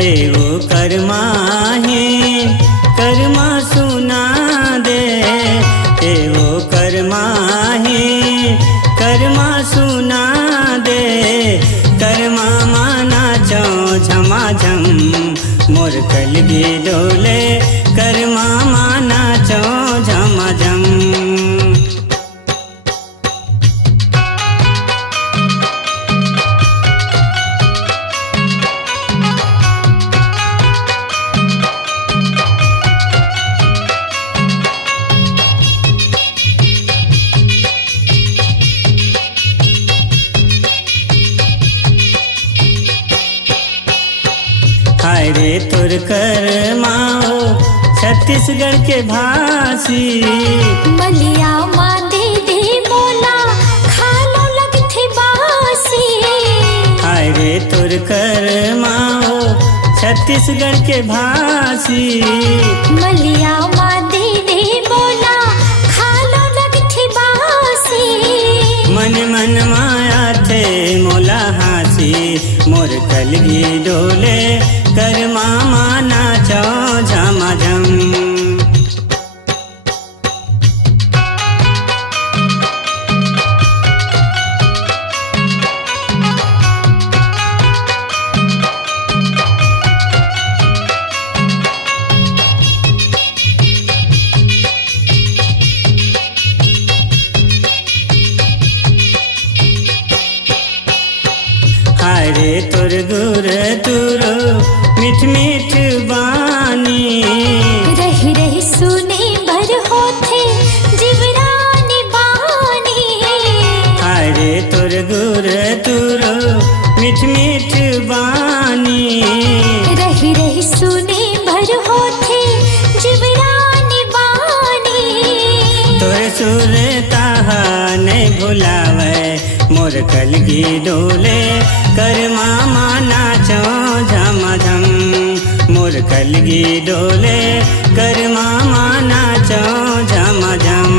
एवो कर्मा है कर्मा सुना दे, एवो कर्मा है कर्मा सुना दे, कर्मा माना चो झमाझम मोर कलगी डोले, कर्मा माना चो झमाझम। हाय रे तुर कर्माओ छत्तीसगढ़ के भासी, मलिया माँ दे दे मोला खालो लगथे बासी। हाय रे तुर कर्माओ छत्तीसगढ़ के भासी, मलिया माँ दे दे मोला खालो लगथे बासी। मन मन माया थे मोला हासी, मोर कलगी डोले कर्मा माना चो झमाझम। हाय रे तुर गुर तुरो मीठ मीठ बानी, रही रही सुने बर होथे जिवरानी बानी। हाय रे तुर गुर तुरो मीठ मीठ बानी, रही रही सुने बर होथे जिवरानी बानी। तोर सुर ताहा नहीं भुलावे, मोर कलगी डोले कर्मा माना चो झमाझम, मोर कलगी डोले कर्मा माना चो झमाझम।